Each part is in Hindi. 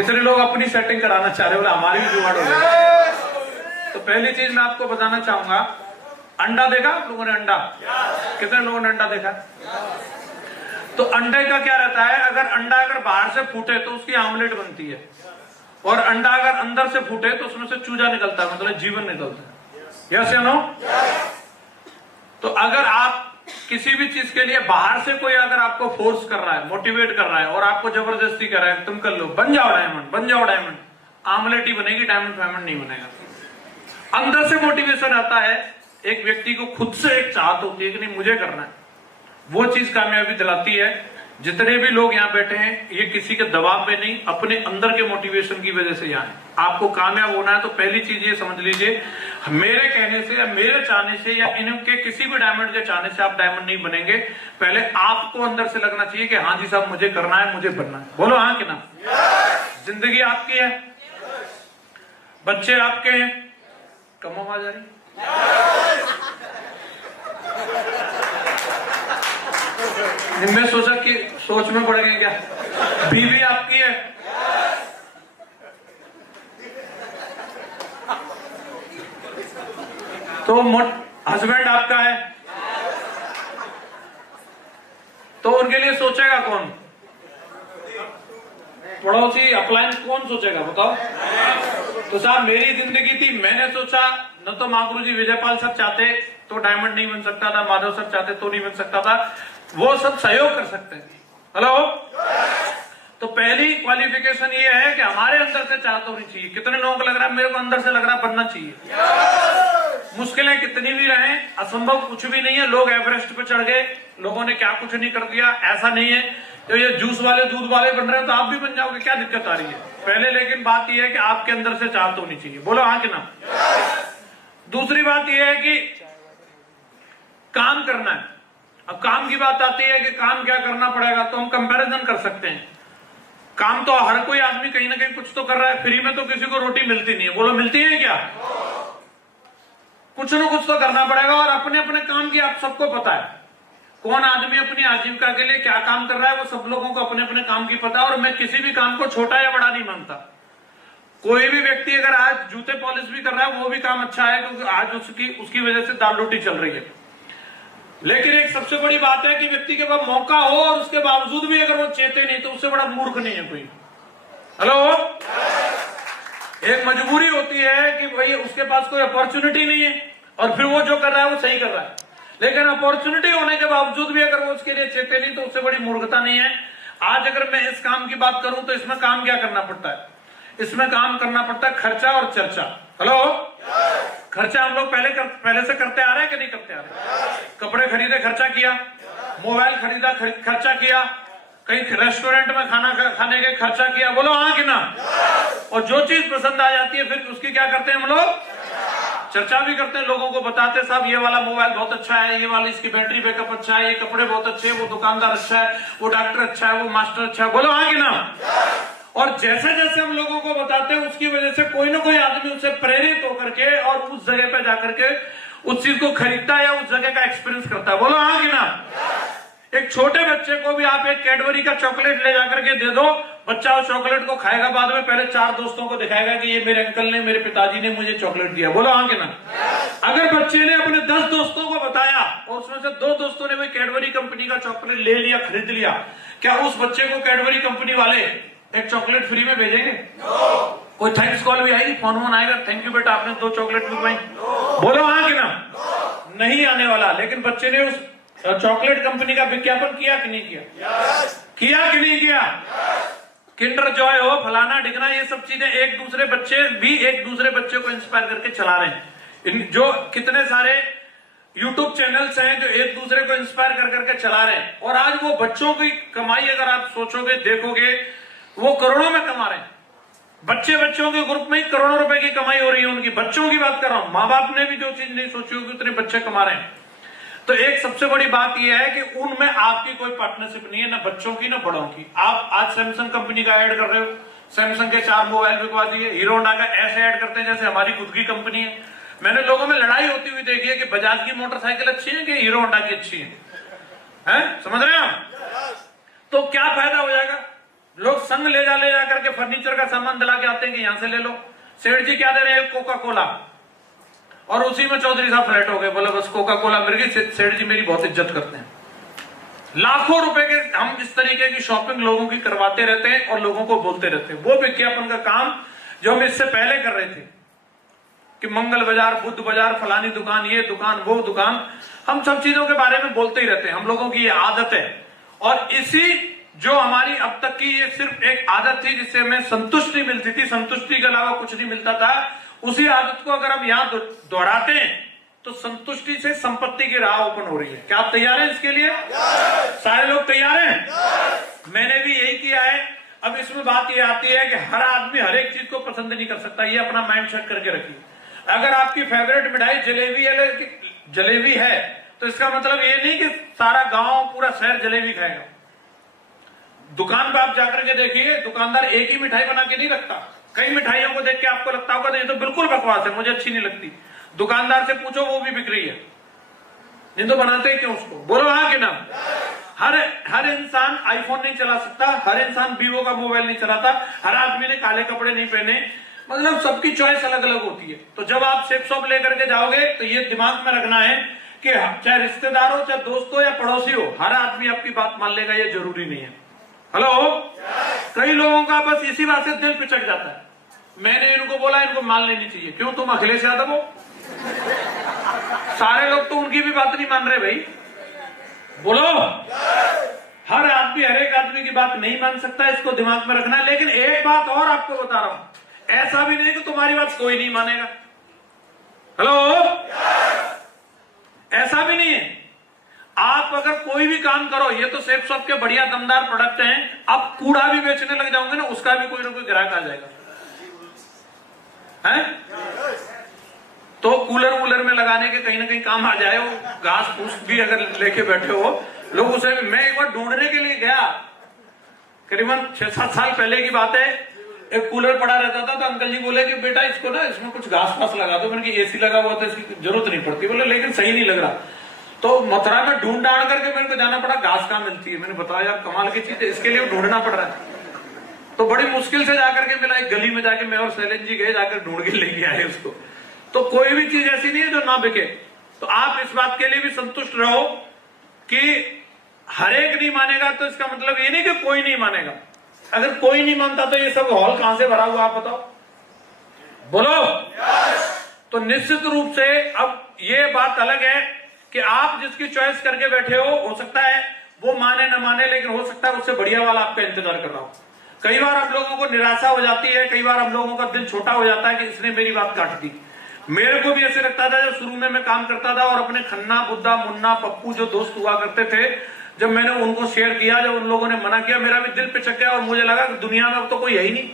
कितने लोग अपनी सेटिंग कराना चाह रहे हो, हमारी भी जुगाड़ हो गई। तो पहली चीज मैं आपको बताना चाहूंगा, अंडा देखा आप लोगों ने? अंडा कितने लोगों ने अंडा देखा? तो अंडे का क्या रहता है, अगर अंडा अगर बाहर से फूटे तो उसकी आमलेट बनती है, और अंडा अगर अंदर से फूटे तो उसमें से चूजा निकलता है, मतलब जीवन निकलता है। यस या नो? तो अगर आप किसी भी चीज के लिए बाहर से कोई अगर आपको फोर्स कर रहा है, मोटिवेट कर रहा है और आपको जबरदस्ती कर रहा है तुम कर लो, बन जाओ डायमंड, बन जाओ डायमंड, आमलेट ही बनेगी, डायमंड फायमंड नहीं बनेगा। अंदर से मोटिवेशन आता है, एक व्यक्ति को खुद से एक चाहत होती है कि नहीं मुझे करना है, वो चीज कामयाबी दिलाती है। जितने भी लोग यहाँ बैठे हैं ये किसी के दबाव में नहीं, अपने अंदर के मोटिवेशन की वजह से यहाँ है। आपको कामयाब होना है तो पहली चीज ये समझ लीजिए, मेरे कहने से या मेरे चाहने से या इनके किसी भी डायमंड के चाहने से आप डायमंड नहीं बनेंगे। पहले आपको अंदर से लगना चाहिए कि हाँ जी साहब मुझे करना है, मुझे बनना है। बोलो हाँ कि ना? जिंदगी आपकी है, बच्चे आपके हैं, कम आवाज आ रही? मैं सोचा कि सोच में पड़ गए क्या? बीवी आपकी है, तो हस्बैंड आपका है, तो उनके लिए सोचेगा कौन? पड़ोसी अपलायंस कौन सोचेगा बताओ? तो साहब मेरी जिंदगी थी, मैंने सोचा न तो महागुरु जी विजयपाल सर चाहते तो डायमंड नहीं बन सकता था, माधव सर चाहते तो नहीं बन सकता था, वो सब सहयोग कर सकते हैं। हेलो? तो पहली क्वालिफिकेशन ये है कि हमारे अंदर से चाहत होनी चाहिए। कितने लोगों को लग रहा है मेरे को अंदर से लग रहा है बनना चाहिए? मुश्किलें कितनी भी रहें, असंभव कुछ भी नहीं है। लोग एवरेस्ट पे चढ़ गए, लोगों ने क्या कुछ नहीं कर दिया, ऐसा नहीं है। तो ये जूस वाले दूध वाले बन रहे हैं तो आप भी बन जाओगे, क्या दिक्कत आ रही है? पहले लेकिन बात यह है कि आपके अंदर से चाहत होनी चाहिए। बोलो हाँ कि ना? दूसरी बात यह है कि काम करना है। अब काम की बात आती है कि काम क्या करना पड़ेगा, तो हम कंपैरिजन कर सकते हैं। काम तो हर कोई आदमी कहीं ना कहीं कुछ तो कर रहा है, फ्री में तो किसी को रोटी मिलती नहीं है। बोलो मिलती है क्या? कुछ ना कुछ तो करना पड़ेगा, और अपने अपने काम की आप सबको पता है, कौन आदमी अपनी आजीविका के लिए क्या काम कर रहा है, वो सब लोगों को अपने अपने काम की पता है। और मैं किसी भी काम को छोटा या बड़ा नहीं मानता। कोई भी व्यक्ति अगर आज जूते पॉलिश भी कर रहा है वो भी काम अच्छा है, क्योंकि आज उसकी वजह से दाल रोटी चल रही है। लेकिन एक सबसे बड़ी बात है कि व्यक्ति के पास मौका हो और उसके बावजूद भी अगर वो चेते नहीं, तो उससे बड़ा मूर्ख नहीं है कोई। हेलो? एक मजबूरी होती है कि भाई उसके पास कोई अपॉर्चुनिटी नहीं है और फिर वो जो कर रहा है वो सही कर रहा है, लेकिन अपॉर्चुनिटी होने के बावजूद भी अगर वो उसके लिए चेते नहीं, तो उससे बड़ी मूर्खता नहीं है। आज अगर मैं इस काम की बात करूं तो इसमें काम क्या करना पड़ता है? इसमें काम करना पड़ता है खर्चा और चर्चा। हेलो? खर्चा हम लोग पहले से करते आ रहे हैं कि नहीं करते आ रहे? कपड़े खरीदे, खर्चा किया, मोबाइल खरीदा, खर्चा किया, कहीं रेस्टोरेंट में खाना खाने के खर्चा किया। बोलो हाँ कि ना? और जो चीज पसंद आ जाती है फिर उसकी क्या करते हैं हम लोग? चर्चा भी करते हैं, लोगों को बताते साहब ये वाला मोबाइल बहुत अच्छा है, ये वाली इसकी बैटरी बैकअप अच्छा है, ये कपड़े बहुत अच्छे हैं, वो दुकानदार अच्छा है, वो डॉक्टर अच्छा है, वो मास्टर अच्छा है। बोलो हाँ कि ना? और जैसे जैसे हम लोगों को बताते हैं उसकी वजह से कोई ना कोई आदमी उससे प्रेरित होकर के और उस जगह पे जाकर के उस चीज को खरीदता है या उस जगह का एक्सपीरियंस करता है। बोलो हाँ कि ना? एक छोटे बच्चे को भी आप एक कैडबरी का चॉकलेट ले जाकर के दे दो, बच्चा उस चॉकलेट को खाएगा, बाद में पहले 4 दोस्तों को दिखाएगा कि ये मेरे अंकल ने, मेरे पिताजी ने मुझे चॉकलेट दिया। बोलो हाँ कि ना? अगर बच्चे ने अपने 10 दोस्तों को बताया और उसमें से 2 दोस्तों ने भी कैडबरी कंपनी का चॉकलेट ले लिया, खरीद लिया, क्या उस बच्चे को कैडबरी कंपनी वाले एक चॉकलेट फ्री में भेजेंगे? कोई थैंक्स कॉल भी आएगी, फोन आएगा, थैंक यू बेटा आपने 2 चॉकलेट मंगवाई? बोलो हाँ कि ना? नहीं आने वाला। लेकिन बच्चे ने उस चॉकलेट कंपनी का विज्ञापन किया कि नहीं किया? किया कि नहीं किया? किंडर जॉय हो, फलाना डिगना, ये सब चीजें एक दूसरे बच्चे भी एक दूसरे बच्चे को इंस्पायर करके चला रहे हैं। जो कितने सारे यूट्यूब चैनल्स हैं जो एक दूसरे को इंस्पायर कर करके चला रहे हैं, और आज वो बच्चों की कमाई अगर आप सोचोगे, देखोगे, वो करोड़ों में कमा रहे हैं। बच्चों के ग्रुप में ही करोड़ों रुपए की कमाई हो रही है उनकी। बच्चों की बात कर रहा हूं, माँ बाप ने भी जो चीज नहीं सोची होगी उतने बच्चे कमा रहे हैं। तो एक सबसे बड़ी बात यह है कि उनमें आपकी कोई पार्टनरशिप नहीं है, ना बच्चों की ना बड़ों की। आप आज सैमसंग कंपनी का ऐड कर रहे हो, सैमसंग के 4 मोबाइल बिकवा दिए, हीरो होंडा का ऐसे ऐड करते हैं जैसे हमारी खुद की कंपनी है। मैंने लोगों में लड़ाई होती हुई देखी है कि बजाज की मोटरसाइकिल अच्छी है कि हीरो होंडा की अच्छी है? समझ रहे हैं आप? तो क्या फायदा हो जाएगा? लोग संग ले जा करके फर्नीचर का सामान दिला के आते हैं कि यहां से ले लो। सेठ जी क्या दे रहे हैं? कोका कोला, और उसी में चौधरी साहब फ्लैट हो गए, बोले बस कोका कोला मिल गई, सेठ जी मेरी बहुत इज्जत करते हैं। लाखों रुपए के हम इस तरीके की शॉपिंग लोगों की करवाते रहते हैं और लोगों को बोलते रहते हैं। वो विज्ञापन का काम जो हम इससे पहले कर रहे थे कि मंगल बाजार, बुद्ध बाजार, फलानी दुकान, ये दुकान, वो दुकान, हम सब चीजों के बारे में बोलते ही रहते हैं। हम लोगों की ये आदत है, और इसी जो हमारी अब तक की ये सिर्फ एक आदत थी जिससे हमें संतुष्टि मिलती थी, संतुष्टि के अलावा कुछ नहीं मिलता था, उसी आदत को अगर हम यहां दोहराते हैं तो संतुष्टि से संपत्ति की राह ओपन हो रही है। क्या आप तैयार हैं इसके लिए? सारे लोग तैयार हैं? मैंने भी यही किया है। अब इसमें बात ये आती है कि हर आदमी हर एक चीज को पसंद नहीं कर सकता, ये अपना माइंड सेट करके रखिए। अगर आपकी फेवरेट मिठाई जलेबी है तो इसका मतलब ये नहीं कि सारा गांव, पूरा शहर जलेबी खाएगा। दुकान पे आप जाकर के देखिए, दुकानदार एक ही मिठाई बना के नहीं रखता, कई मिठाइयों को देख के आपको लगता होगा ये तो बिल्कुल बकवास है, मुझे अच्छी नहीं लगती। दुकानदार से पूछो, वो भी बिक रही है, नहीं तो बनाते क्यों उसको? बोलो हाँ कि ना? हर इंसान आईफोन नहीं चला सकता, हर इंसान वीवो का मोबाइल नहीं चलाता, हर आदमी ने काले कपड़े नहीं पहने, मतलब सबकी चॉइस अलग अलग होती है। तो जब आप सेफ शॉप लेकर के जाओगे तो ये दिमाग में रखना है कि चाहे रिश्तेदार हो, चाहे दोस्त हो या पड़ोसी हो, हर आदमी आपकी बात मान लेगा, ये जरूरी नहीं है। हेलो, कई लोगों का बस इसी बात से दिल पिचक जाता है। मैंने इनको बोला इनको मान लेनी चाहिए, क्यों? तुम अखिलेश यादव हो? सारे लोग तो उनकी भी बात नहीं मान रहे भाई। बोलो, हर आदमी हर एक आदमी की बात नहीं मान सकता, इसको दिमाग में रखना है। लेकिन एक बात और आपको बता रहा हूं, ऐसा भी नहीं कि तुम्हारी बात कोई नहीं मानेगा। हेलो, ऐसा भी नहीं है। आप अगर कोई भी काम करो, ये तो सेफ शॉप के बढ़िया दमदार प्रोडक्ट हैं, आप कूड़ा भी बेचने लग जाओगे ना, उसका भी कोई ना कोई ग्राहक आ जाएगा, है? तो कूलर वूलर में लगाने के कहीं ना कहीं काम आ जाए, वो घास फूस भी अगर लेके बैठे हो लोग, उसे भी। मैं एक बार ढूंढने के लिए गया, करीबन 6-7 साल पहले की बात है, एक कूलर पड़ा रहता था, तो अंकल जी बोले कि बेटा इसको ना, इसमें कुछ घास फास लगा दो। मैंने कहा एसी लगा हुआ तो इसकी जरूरत नहीं पड़ती। बोले लेकिन सही नहीं लग रहा। तो मथुरा में ढूंढ ढांड करके मेरे को जाना पड़ा, घास कहाँ मिलती है। मैंने बताया यार कमाल की चीज है, इसके लिए ढूंढना पड़ रहा है। तो बड़ी मुश्किल से जाकर के मिला, एक गली में जाके मैं और शैलेंद्र जी गए, जाकर ढूंढ के लेके आए उसको। तो कोई भी चीज ऐसी नहीं है जो ना बिके। तो आप इस बात के लिए भी संतुष्ट रहो कि हर एक नहीं मानेगा, तो इसका मतलब ये नहीं कि कोई नहीं मानेगा। अगर कोई नहीं मानता तो ये सब हॉल कहां से भरा हुआ, आप बताओ? बोलो। तो निश्चित रूप से अब ये बात अलग है कि आप जिसकी चॉइस करके बैठे हो सकता है वो माने न माने, लेकिन हो सकता है उससे बढ़िया वाला आपका इंतजार कर रहा हो। कई बार आप लोगों को निराशा हो जाती है, कई बार आप लोगों का दिल छोटा हो जाता है कि इसने मेरी बात काट दी। मेरे को भी ऐसे लगता था जब शुरू में मैं काम करता था, और अपने खन्ना, बुद्धा, मुन्ना, पप्पू जो दोस्त हुआ करते थे, जब मैंने उनको शेयर किया, जब उन लोगों ने मना किया, मेरा भी दिल पिचक गया और मुझे लगा कि दुनिया में अब तो कोई है ही नहीं।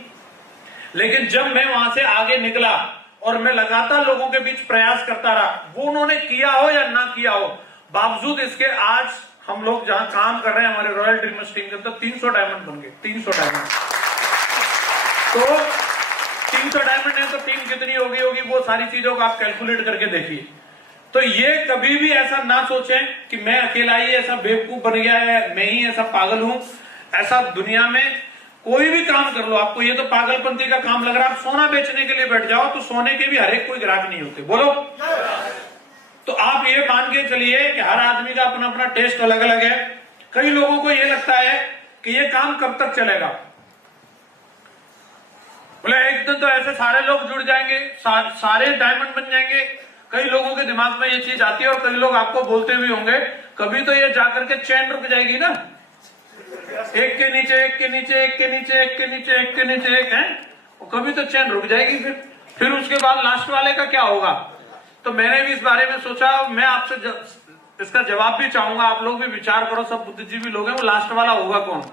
लेकिन जब मैं वहां से आगे निकला और मैं लगातार लोगों के बीच प्रयास करता रहा, वो उन्होंने किया हो या ना किया हो, बावजूद इसके आज हम लोग जहां काम कर रहे हैं, हमारे रॉयल ड्रीमर्स टीम के अंदर 300 डायमंड बन गए। 300 डायमंड। तो 300 डायमंड है तो टीम कितनी होगी वो सारी चीजों को आप कैलकुलेट करके देखिए। तो ये कभी भी ऐसा ना सोचें कि मैं अकेला ही ऐसा बेवकूफ बन गया है, मैं ही ऐसा पागल हूं। ऐसा दुनिया में कोई भी काम कर लो, आपको ये तो पागलपंती का काम लग रहा है, आप सोना बेचने के लिए बैठ जाओ तो सोने के भी हर एक कोई ग्राहक नहीं होते। बोलो। तो आप ये मान के चलिए कि हर आदमी का अपना अपना टेस्ट अलग अलग है। कई लोगों को ये लगता है कि ये काम कब तक चलेगा। बोले एक दिन तो ऐसे सारे लोग जुड़ जाएंगे, सारे डायमंड बन जाएंगे। कई लोगों के दिमाग में ये चीज आती है, और कई लोग आपको बोलते भी होंगे कभी तो ये जाकर के चैन रुक जाएगी ना, एक के नीचे एक के नीचे एक के नीचे एक के नीचे एक के नीचे एक है, कभी तो चैन रुक जाएगी। फिर उसके बाद लास्ट वाले का क्या होगा। तो मैंने भी इस बारे में सोचा, मैं आपसे इसका जवाब भी चाहूंगा, आप लोग भी विचार करो, सब बुद्धिजीवी लोग हैं, वो लास्ट वाला होगा कौन,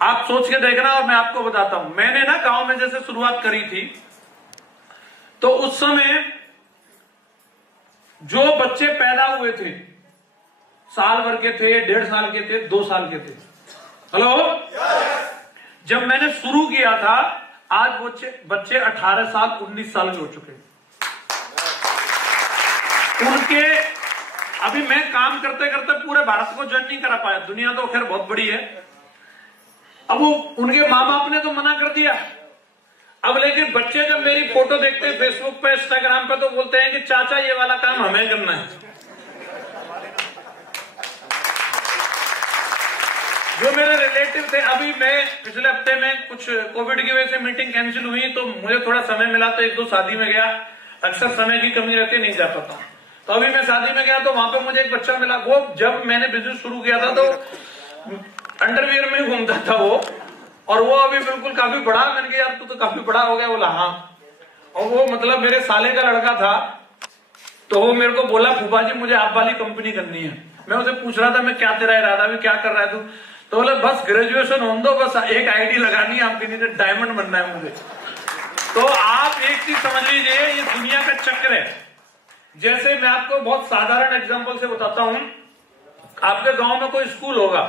आप सोच के देखना और मैं आपको बताता हूं। मैंने ना गांव में जैसे शुरुआत करी थी, तो उस समय जो बच्चे पैदा हुए थे, साल भर के थे, 1.5 साल के थे, 2 साल के थे। हेलो, जब मैंने शुरू किया था, आज वो बच्चे 18 साल 19 साल के हो चुके। उनके अभी मैं काम करते करते पूरे भारत को ज्वाइन नहीं करा पाया, दुनिया तो खैर बहुत बड़ी है, अब वो उनके माँ बाप ने तो मना कर दिया। अब लेकिन बच्चे जब मेरी फोटो देखते हैं फेसबुक पे, इंस्टाग्राम पे, तो बोलते हैं कि चाचा ये वाला काम हमें करना है। जो मेरे रिलेटिव थे, अभी मैं पिछले हफ्ते में कुछ कोविड की वजह से मीटिंग कैंसिल हुई, तो मुझे थोड़ा समय मिला तो 1-2 शादी में गया। अक्सर समय की कमी रहती नहीं जा पाता। तो अभी मैं शादी में गया तो वहां पे मुझे एक बच्चा मिला। वो जब मैंने बिजनेस शुरू किया था तो अंडरवियर में घूमता था वो, और वो अभी बिल्कुल काफी बड़ा। मैंने कहा यार तू तो काफी बड़ा हो गया। बोला हाँ। और वो मतलब मेरे साले का लड़का था। तो वो मेरे को बोला फूफा जी मुझे आप वाली कंपनी करनी है। मैं उसे पूछ रहा था मैं क्या तेरा इरादा भी क्या कर रहा है तू? तो बोले बस ग्रेजुएशन होने दो, बस एक आईडी लगानी है आपके लिए, डायमंड बनना है मुझे। तो आप एक चीज समझ लीजिए, ये दुनिया का चक्र है। जैसे मैं आपको बहुत साधारण एग्जांपल से बताता हूं। आपके गांव में कोई स्कूल होगा,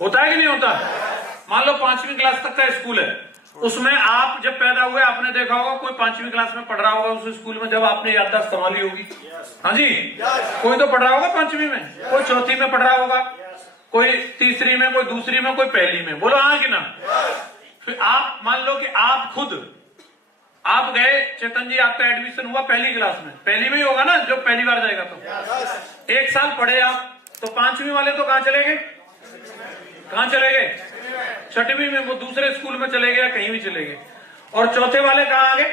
होता है कि नहीं होता? मान लो 5वीं क्लास तक का स्कूल है। उसमें आप जब पैदा हुए आपने देखा होगा कोई 5वीं क्लास में पढ़ रहा होगा उस स्कूल में, जब आपने याददाश्त संभाली होगी। हाँ जी, कोई तो पढ़ रहा होगा 5वीं में, कोई 4थी में पढ़ रहा होगा, कोई 3री में, कोई 2री में, कोई 1ली में। बोलो हाँ कि ना? फिर आप मान लो कि आप खुद आप गए, चेतन जी आपका एडमिशन हुआ 1ली क्लास में, 1ली में ही होगा ना जो पहली बार जाएगा। तो 1 साल पढ़े आप, तो 5वीं वाले तो कहां चले गए? कहां चले गए? 6वीं में वो दूसरे स्कूल में चले गए, कहीं भी चले गए। और चौथे वाले कहां आ गए?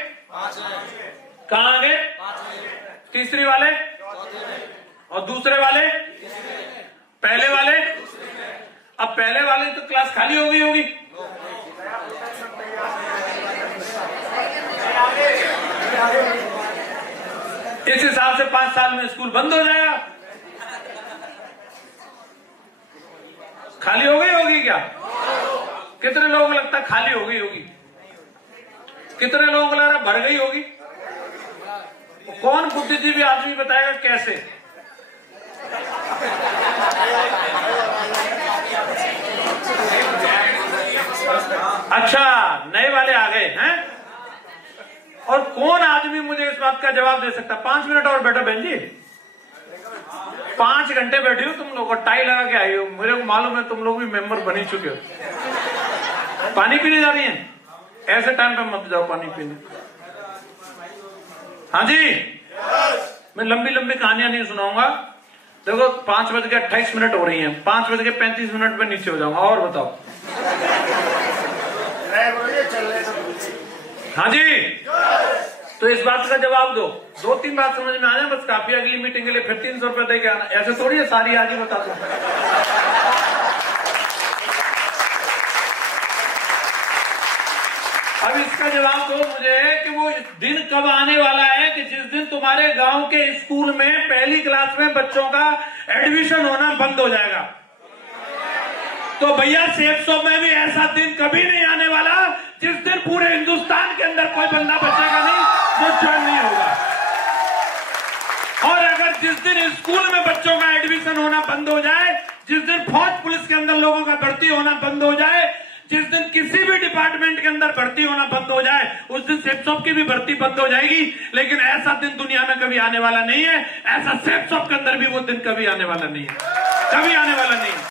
कहां आ गए? 3री वाले, और दूसरे वाले, पहले वाले। अब पहले वाले तो क्लास खाली हो गई होगी। इस हिसाब से 5 साल में स्कूल बंद हो जाएगा। खाली हो गई होगी क्या? कितने लोगों को लगता है खाली हो गई होगी? कितने लोगों को लग रहा है भर गई होगी? कौन बुद्धिजीवी आदमी बताएगा कैसे? अच्छा, नए वाले आ गए हैं। और कौन आदमी मुझे इस बात का जवाब दे सकता? 5 मिनट और बैठो बहन जी। 5 घंटे बैठी हो तुम लोग और टाई लगा के आई हो। मुझे को मालूम है तुम लोग भी मेंबर बन ही चुके हो। पानी पीने जा रही हैं? ऐसे टाइम पे मत जाओ पानी पीने। हाँ जी, मैं लंबी लंबी कहानियां नहीं सुनाऊंगा। देखो 5:28 हो रही हैं, 5:35 पे नीचे हो जाऊंगा। और बताओ। हाँ जी, तो इस बात का जवाब दो। 2-3 बात समझ में आ जाए बस काफी। अगली मीटिंग के लिए फिर 300 रुपए दे के आना। ऐसे थोड़ी है सारी आज ही बता दो। अब इसका जवाब दो मुझे कि वो दिन कब आने वाला है कि जिस दिन तुम्हारे गांव के स्कूल में 1ली क्लास में बच्चों का एडमिशन होना बंद हो जाएगा। तो भैया सेफ शॉप में भी ऐसा दिन कभी नहीं आने वाला जिस दिन पूरे हिंदुस्तान के अंदर कोई बंदा बचेगा नहीं जो ज्वाइन नहीं होगा। और अगर जिस दिन स्कूल में बच्चों का एडमिशन होना बंद हो जाए, जिस दिन फौज पुलिस के अंदर लोगों का भर्ती होना बंद हो जाए, जिस दिन किसी भी डिपार्टमेंट के अंदर भर्ती होना बंद हो जाए, उस दिन सेफ शॉप की भी भर्ती बंद हो जाएगी। लेकिन ऐसा दिन दुनिया में कभी आने वाला नहीं है। ऐसा सेफ शॉप के अंदर भी वो दिन कभी आने वाला नहीं है, कभी आने वाला नहीं है।